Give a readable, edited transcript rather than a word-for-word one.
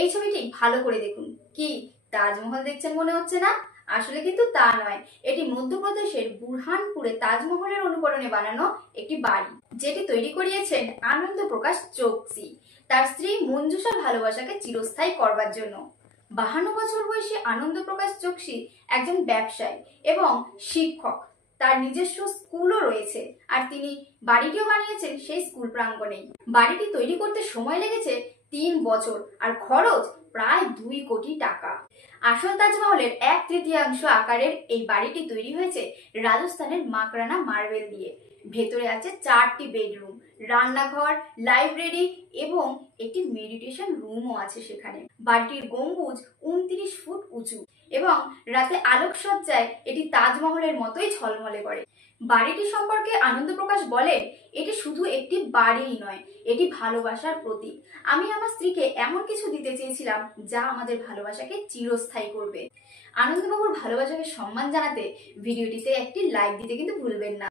এই ছবিটি ভালো করে দেখুন। কি তাজমহল দেখছেন মনে হচ্ছে না? আসলে কিন্তু তা নয়, এটি মধ্যপ্রদেশের বুরহানপুরে তাজমহলের অনুকরণে বানানো একটি বাড়ি, যেটি তৈরি করিয়েছেন আনন্দ প্রকাশ চোকসি তার স্ত্রী মঞ্জুষা ভালোবাসাকে চিরস্থায়ী করবার জন্য। 52 বছর বয়সী আনন্দ প্রকাশ চোকসি একজন ব্যবসায়ী এবং শিক্ষক। তার নিজস্ব স্কুলও রয়েছে, আর তিনি বাড়িটিও বানিয়েছেন সেই স্কুল প্রাঙ্গণেই। বাড়িটি তৈরি করতে সময় লেগেছে 3 বছর, আর খরচ প্রায় 2 কোটি টাকা। আসল তাজমহলের 1/3 আকারের এই বাড়িটি তৈরি হয়েছে রাজস্থানের মাকরানা মার্বেল দিয়ে। ভেতরে আছে 4টি বেডরুম, রান্নাঘর, লাইব্রেরি এবং একটি মেডিটেশন রুমও আছে সেখানে। বাড়িটির গম্বুজ 29 ফুট উঁচু এবং রাতে আলোকসজ্জায় এটি তাজমহলের মতোই ঝলমলে করে। বাড়িটি সম্পর্কে আনন্দ প্রকাশ বলেন, এটি শুধু একটি বাড়িই নয়, এটি ভালোবাসার প্রতীক। আমি আমার স্ত্রীকে এমন কিছু দিতে চেয়েছিলাম যা আমাদের ভালোবাসাকে চিরস্থায়ী করবে। আনন্দবাবুর ভালোবাসাকে সম্মান জানাতে ভিডিওটিতে একটি লাইক দিতে কিন্তু ভুলবেন না।